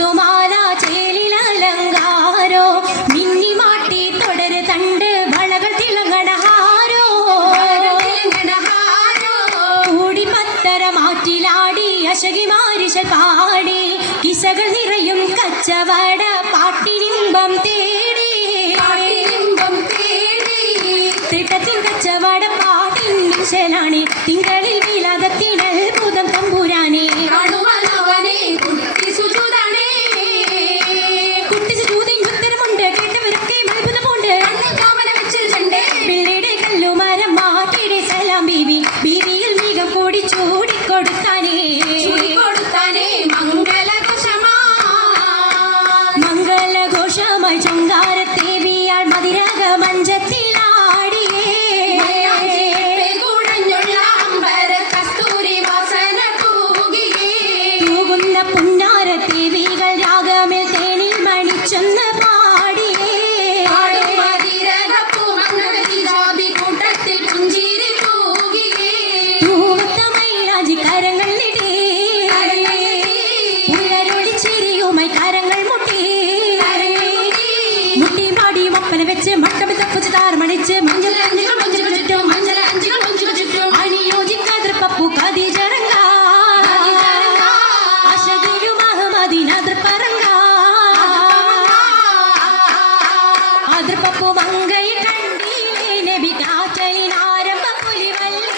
മുത്തുമാല ചേലിലലങ്കാരോ മിന്നി മാട്ടി തുടര് തണ്ട് വളകൾ തിളങ്ങണഹാരോ കൂടി പത്തര മാറ്റിലാടി അശകി മാരിശ പാടി കിസകൾ നിറയും കച്ചവട പാട്ടിനിമ്പം തേടി തിട്ടത്തിൻ കച്ചവട പാട്ടിൻ മിശലാണി തിങ്കളിൽ വിലാദത്തിനൽ ഭൂതം തമ്പുരാനെ പിള്ളയുടെ കല്ലുമരം മാറ്റിയുടെ സലാം ബീവി ബീവിയിൽ മികം കൂടി ചൂടിക്കൊടുത്താനേ മംഗളഘോഷമായി ചുങ്കാരത്തേവിയാൾ മതിരക മഞ്ചത്തിലാടിയേ തൂകുന്ന പുന്നാരത്തേവികൾ രാഗമിൽ തേനിൽ മണിച്ചൊന്ന് പാടിയേ കരങ്ങളിടേ ഉയരൊളി ചിരിയുമായി കരങ്ങൾ മുട്ടി മുട്ടി മാടി മപ്പന വെച്ച് മട്ടം തപ്പുച്ച് താർമണിച്ച് മഞ്ഞൾ ചുറ്റും അണിയോജിക്കാതിർ പപ്പു കതിജറങ്ങ അശകുരു മഹമദിനതിർ പറങ്ങ അതിർ പപ്പു മങ്കയെ കണ്ടില്ലേ നബി കാറ്റലിനാരംഭ പുലിവല്ലേ